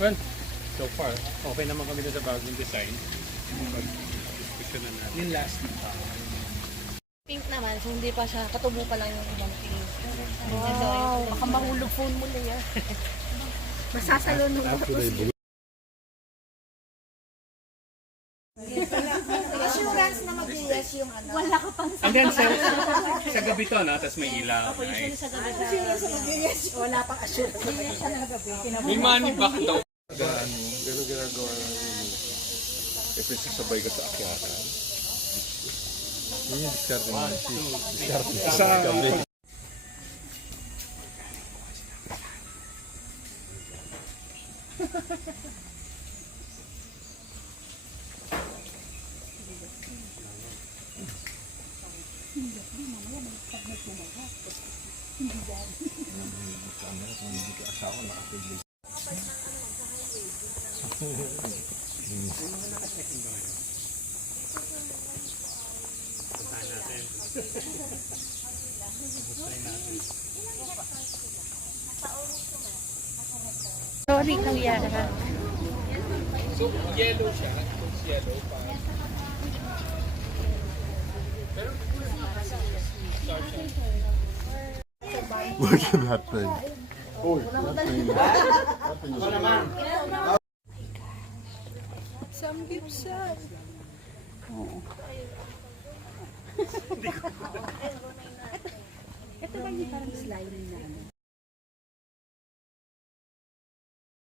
Well, so far, okay naman kami na sa bagong design. Pag-discussion na natin. Yung last. Pink naman, so hindi pa siya, katubo pa lang yung ibang pink. Wow, baka mahulog phone mo na yan. Masasalon mo. Assurance na mag-yes yung ano. Wala ka pang And then sa gabi to, no? Tapos may ilaw. Usually Nice. sa gabi na. wala pang assurance. May money back daw. Ganun ginagawa namin. Kasi sasabay ka sa akyatan. Yun yung diskarte naman. Sa gabi. Sorry, kuya. So, yellow siya. It's yellow pa. Look at that thing. Samgyupsal. Ito ba yung parang slime na?